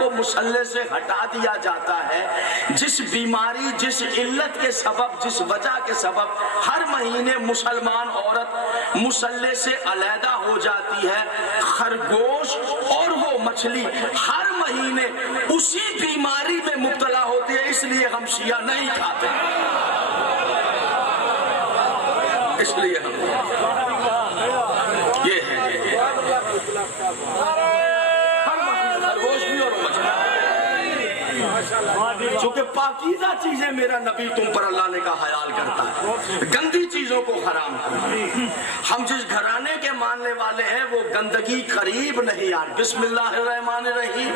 کو مصلے سے ہٹا دیا جاتا ہے، جس بیماری، جس علت کے سبب، جس وجہ کے سبب ہر مہینے مسلمان عورت مصلے سے علیحدہ ہو جاتی ہے، خرگوش اور وہ مچھلی ہر مہینے اسی بیماری میں مبتلا ہوتی ہے، اس لیے ہم شیعہ نہیں کھاتے، اس لیے ہم یہ ہے خرگوش بھی اور مچھلی، چونکہ پاکیزہ چیزیں میرا نبی تم پر اللہ نے کہا حلال کرتا ہے، گندی چیزوں کو حرام کرتا ہے۔ ہم جس گھرانے کے ماننے والے ہیں وہ گندگی قریب نہیں آ۔ بسم اللہ الرحمن الرحیم،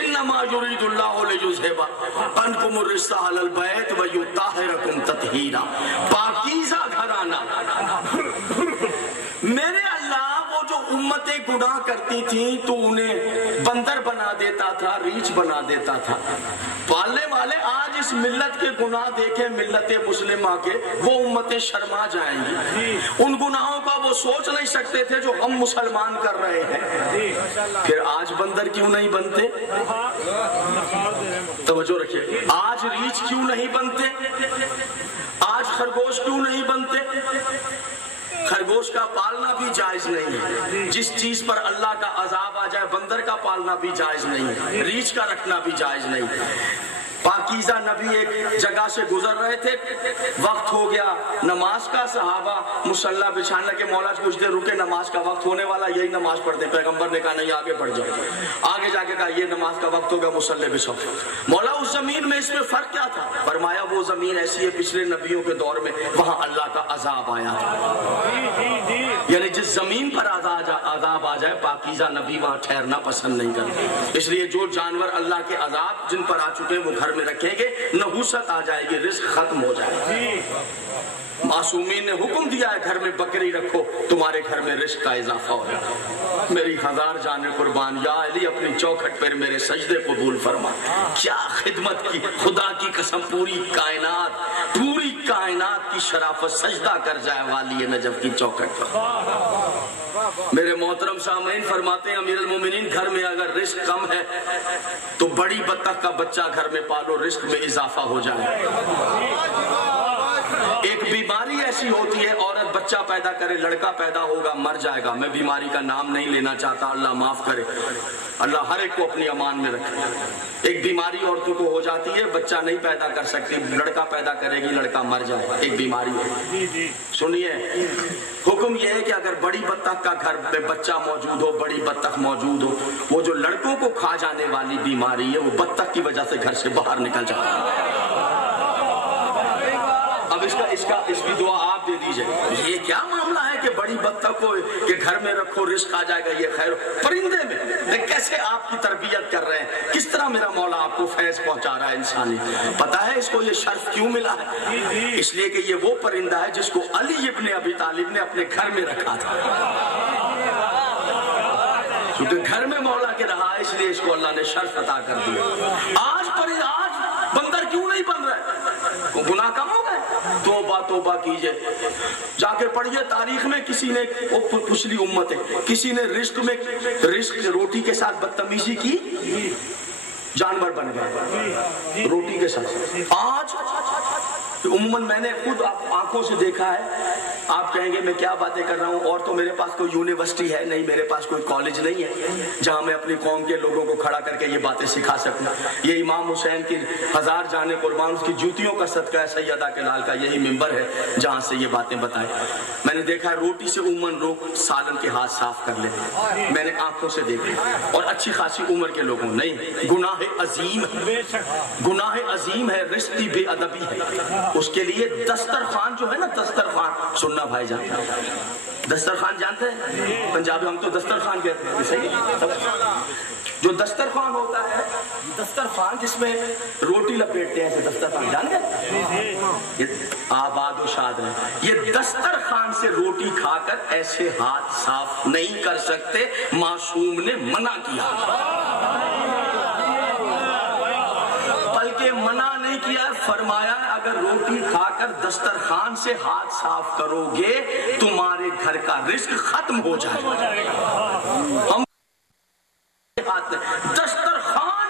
انما یرید اللہ لیذھب عنکم الرجس اہل البیت ویطہرکم تطہیرا۔ پاکیزہ گھرانہ، میرے اللہ وہ جو امتیں گناہ کرتی تھیں تو انہیں بندر بنا دیتا تھا، ریچھ بنا دیتا تھا۔ پالنے والے آج اس ملت کے گناہ دیکھیں، ملت مسلمہ کے، وہ امتیں شرما جائیں گی، ان گناہوں کا وہ سوچ نہیں سکتے تھے جو ہم مسلمان کر رہے ہیں۔ پھر آج بندر کیوں نہیں بنتے؟ توجہ رکھیے، آج ریچھ کیوں نہیں بنتے؟ آج خرگوش کیوں نہیں بنتے؟ خرگوش کا پالنا بھی جائز نہیں ہے، جس چیز پر اللہ کا عذاب آ جائے، بندر کا پالنا بھی جائز نہیں ہے، ریچھ کا رکھنا بھی جائز نہیں ہے۔ پاکیزہ نبی ایک جگہ سے گزر رہے تھے، وقت ہو گیا نماز کا، صحابہ مصلی بچھانے لگے، مولا سے پوچھتے رکے نماز کا وقت ہونے والا، یہی نماز پڑھتے۔ پیغمبر نے کہا نہیں، آگے بڑھ جاؤ، آگے جا کے کہا یہ نماز کا وقت ہو گیا، مصلی بچھاؤ۔ مولا اس زمین میں اس میں فرق کیا تھا؟ فرمایا وہ زمین ایسی ہے پچھلے نبیوں کے دور میں وہاں اللہ کا عذاب آیا تھا، یعنی جس زمین پر عذاب آ جائے پاکیزہ نبی وہاں ٹھہرنا پسند نہیں کرتے۔ اس لیے جو جانور اللہ کے عذاب جن پر آ چکے ہیں وہ گھر میں رکھیں گے، نحوست آ جائے گی، رزق ختم ہو جائے گا۔ معصومین نے حکم دیا ہے گھر میں بکری رکھو، تمہارے گھر میں رزق کا اضافہ ہو جائے گا۔ میری ہزار جانیں قربان، یا علی اپنی چوکھٹ پر میرے سجدے قبول فرما۔ کیا خدمت کی، خدا کی قسم پوری کائنات کی شرافت سجدہ کر جائے والی نجف کی چوکھٹ پر۔ میرے محترم سامعین فرماتے ہیں امیر المومنین گھر میں اگر رزق کم ہے تو بڑی بطخ کا بچہ گھر میں پالو، رزق میں اضافہ ہو جائے۔ ایک بیماری ایسی ہوتی ہے، عورت بچہ پیدا کرے، لڑکا پیدا ہوگا مر جائے گا، میں بیماری کا نام نہیں لینا چاہتا، اللہ معاف کرے، اللہ ہر ایک کو اپنی امان میں رکھے۔ ایک بیماری عورتوں کو ہو جاتی ہے، بچہ نہیں پیدا کر سکتی، لڑکا پیدا کرے گی لڑکا مر جائے، ایک بیماری ہے۔ سنیے، حکم یہ ہے کہ اگر بڑی بطخ کا گھر میں بچہ موجود ہو، بڑی بطخ موجود ہو، وہ جو لڑکوں کو کھا جانے والی بیماری ہے وہ بطخ کی وجہ سے گھر سے باہر نکل جاتی ہے۔ اب اس کی دعا آپ دے دیجئے۔ یہ کیا معاملہ ہے کہ بڑی بطخ کو کہ گھر میں رکھو رزق آ جائے گا، یہ خیر پرندے میں کیسے آپ کی تربیت کر رہے ہیں، کس طرح میرا مولا آپ کو فیض پہنچا رہا ہے انسانی۔ پتہ ہے اس کو یہ شرف کیوں ملا ہے؟ اس لیے کہ یہ وہ پرندہ ہے جس کو علی ابن ابی طالب نے اپنے گھر میں رکھا تھا، کیونکہ گھر میں مولا کے رہا ہے، اس لیے اس کو اللہ نے شرف عطا کر دیا۔ آج بندر کیوں نہیں بن رہے؟ گناہ کم ہو گئے؟ توبہ کیجئے، جا کے پڑھیے تاریخ میں کسی نے پچھلی امت ہے، کسی نے رزق روٹی کے ساتھ بدتمیزی کی، جانور بن گئے روٹی کے ساتھ۔ آج عموماً میں نے خود آنکھوں سے دیکھا ہے، آپ کہیں گے میں کیا باتیں کر رہا ہوں، اور تو میرے پاس کوئی یونیورسٹی ہے نہیں، میرے پاس کوئی کالج نہیں ہے جہاں میں اپنی قوم کے لوگوں کو کھڑا کر کے یہ باتیں سکھا سکوں۔ یہ امام حسین کی ہزار جانیں قربان، اس کی جوتیوں کا صدقہ ہے، سیدہ کے لال کا یہی منبر ہے جہاں سے یہ باتیں بتائیں۔ میں نے دیکھا ہے روٹی سے عموماً لوگ سالن کے ہاتھ صاف کر لیتے، میں نے آنکھوں سے دیکھا، اور اچھی خاصی عمر کے لوگوں نہیں۔ گناہ عظیم ہے، گناہ عظیم ہے، رزق بے ادبی ہے۔ اس کے لیے دسترخوان جو ہے نا، دسترخوان سننا بھائی جان، دسترخوان جانتے ہیں؟ پنجابی ہم تو دسترخوان کہتے ہیں، صحیح؟ جو دسترخوان ہوتا ہے، دسترخوان جس میں روٹی لپیٹتے ہیں، ایسے دسترخوان جانتے ہیں؟ آباد و شاد رہے۔ یہ دسترخوان سے روٹی کھا کر ایسے ہاتھ صاف نہیں کر سکتے، معصوم نے منع کیا، بلکہ منع نہیں کیا، فرمایا اگر روٹی کھا کر دسترخوان سے ہاتھ صاف کرو گے تمہارے گھر کا رزق ختم ہو جائے گا۔ ہم دسترخوان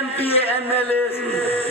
MP MLA